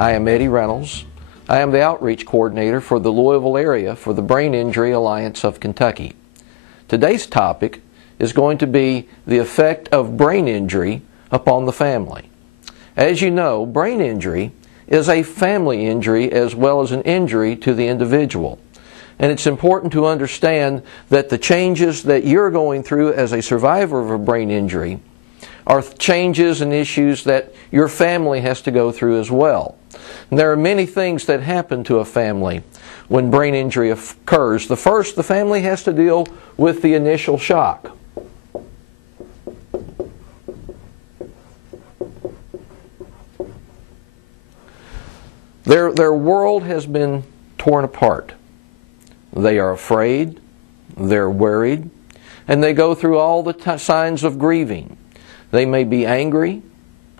I am Eddie Reynolds. I am the Outreach Coordinator for the Louisville area for the Brain Injury Alliance of Kentucky. Today's topic is going to be the effect of brain injury upon the family. As you know, brain injury is a family injury as well as an injury to the individual. And it's important to understand that the changes that you're going through as a survivor of a brain injury are changes and issues that your family has to go through as well. And there are many things that happen to a family when brain injury occurs. The first, the family has to deal with the initial shock. Their world has been torn apart. They are afraid, they're worried, and they go through all the signs of grieving. They may be angry,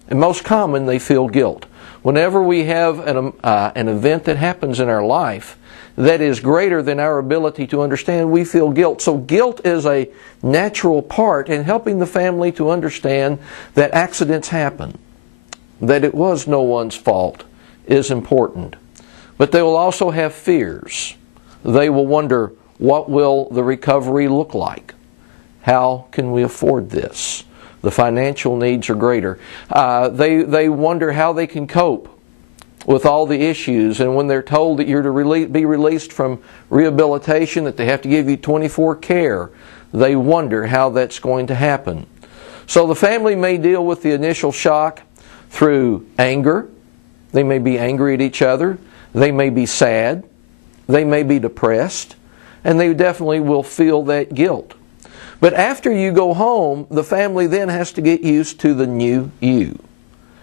and most common, they feel guilt. Whenever we have an event that happens in our life that is greater than our ability to understand, we feel guilt. So guilt is a natural part in helping the family to understand that accidents happen, that it was no one's fault is important. But they will also have fears. They will wonder, what will the recovery look like? How can we afford this? The financial needs are greater. They wonder how they can cope with all the issues, and when they're told that you're to be released from rehabilitation, that they have to give you 24 care, they wonder how that's going to happen. So the family may deal with the initial shock through anger. They may be angry at each other. They may be sad. They may be depressed. And they definitely will feel that guilt. But after you go home, the family then has to get used to the new you.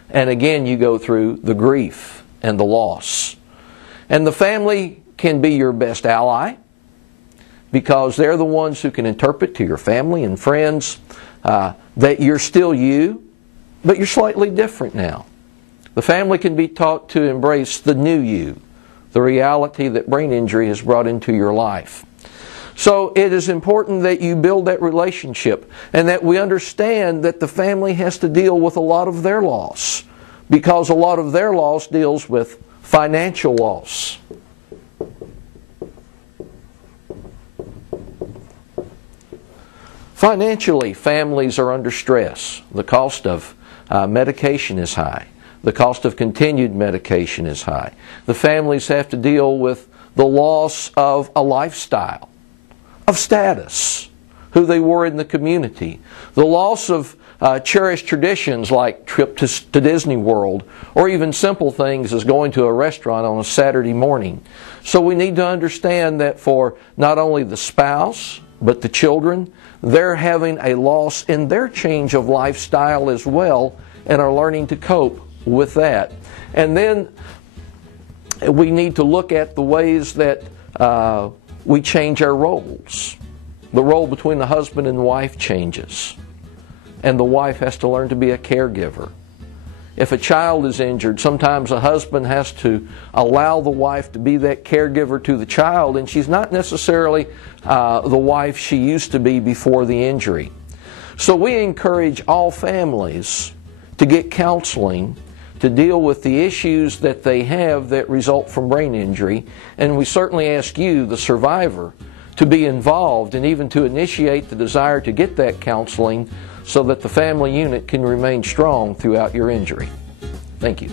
And again, you go through the grief and the loss. And the family can be your best ally because they're the ones who can interpret to your family and friends that you're still you, but you're slightly different now. The family can be taught to embrace the new you, the reality that brain injury has brought into your life. So it is important that you build that relationship and that we understand that the family has to deal with a lot of their loss because a lot of their loss deals with financial loss. Financially, families are under stress. The cost of medication is high. The cost of continued medication is high. The families have to deal with the loss of a lifestyle, of status, who they were in the community, the loss of cherished traditions like trip to Disney World, or even simple things as going to a restaurant on a Saturday morning. So we need to understand that for not only the spouse, but the children, they're having a loss in their change of lifestyle as well and are learning to cope with that. And then we need to look at the ways that we change our roles. The role between the husband and wife changes. And the wife has to learn to be a caregiver. If a child is injured, sometimes a husband has to allow the wife to be that caregiver to the child, and she's not necessarily the wife she used to be before the injury. So we encourage all families to get counseling to deal with the issues that they have that result from brain injury. And we certainly ask you, the survivor, to be involved and even to initiate the desire to get that counseling so that the family unit can remain strong throughout your injury. Thank you.